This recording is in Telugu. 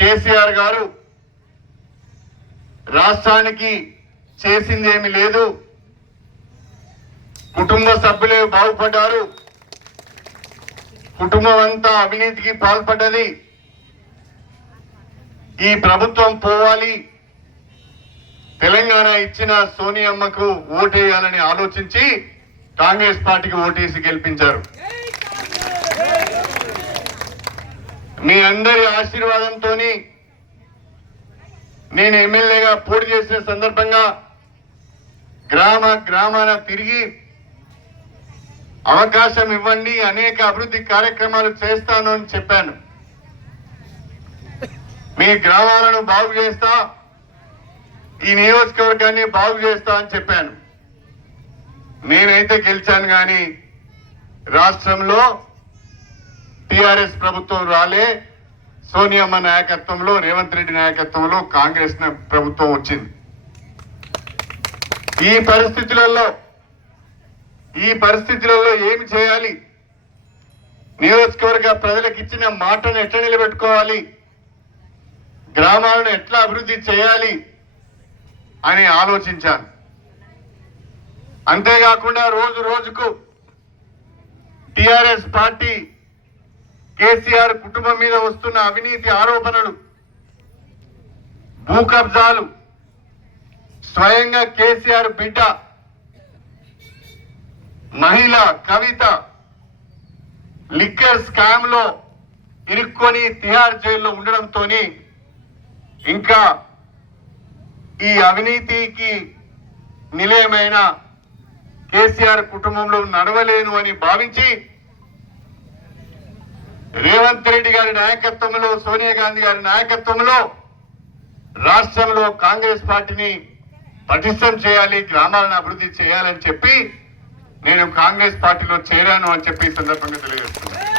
కేసీఆర్ గారు రాష్ట్రానికి చేసింది ఏమీ లేదు, కుటుంబ సభ్యులే బాగుపడ్డారు, కుటుంబం అంతా అవినీతికి పాల్పడ్డది, ఈ ప్రభుత్వం పోవాలి, తెలంగాణ ఇచ్చిన సోనియమ్మకు ఓటేయాలని ఆలోచించి కాంగ్రెస్ పార్టీకి ఓటేసి గెలిపించారు. మీ అందరి ఆశీర్వాదంతో నేను ఎమ్మెల్యేగా పోటీ చేసిన సందర్భంగా గ్రామాన తిరిగి అవకాశం ఇవ్వండి, అనేక అభివృద్ధి కార్యక్రమాలు చేస్తాను అని చెప్పాను. మీ గ్రామాలను బాగు చేస్తా, ఈ నియోజకవర్గాన్ని బాగు చేస్తా అని చెప్పాను. నేనైతే గెలిచాను, కానీ రాష్ట్రంలో టిఆర్ఎస్ ప్రభుత్వం రాలే, సోనియమ్మ నాయకత్వంలో, రేవంత్ రెడ్డి నాయకత్వంలో కాంగ్రెస్ ప్రభుత్వం వచ్చింది. ఈ పరిస్థితులలో ఏమి చేయాలి, నియోజకవర్గ ప్రజలకు ఇచ్చిన మాటను ఎట్లా నిలబెట్టుకోవాలి, గ్రామాలను ఎట్లా అభివృద్ధి చేయాలి అని ఆలోచించాను. అంతేకాకుండా రోజు రోజుకు టిఆర్ఎస్ పార్టీ కేసీఆర్ కుటుంబం మీద వస్తున్న అవినీతి ఆరోపణలు, భూ కబ్జాలు, స్వయంగా కేసీఆర్ బిడ్డ మహిళ కవిత లిక్కర్ స్కామ్ లో ఇరుక్కొని తిహార్ జైల్లో ఉండడంతో ఇంకా ఈ అవినీతికి నిలయమైన కేసీఆర్ కుటుంబంలో నడవలేను అని భావించి రేవంత్ రెడ్డి గారి నాయకత్వంలో, సోనియా గాంధీ గారి నాయకత్వంలో రాష్ట్రంలో కాంగ్రెస్ పార్టీని పటిష్టం చేయాలి, గ్రామాలను అభివృద్ధి చేయాలని చెప్పి నేను కాంగ్రెస్ పార్టీలో చేరాను అని చెప్పి ఈ సందర్భంగా తెలియజేస్తున్నాను.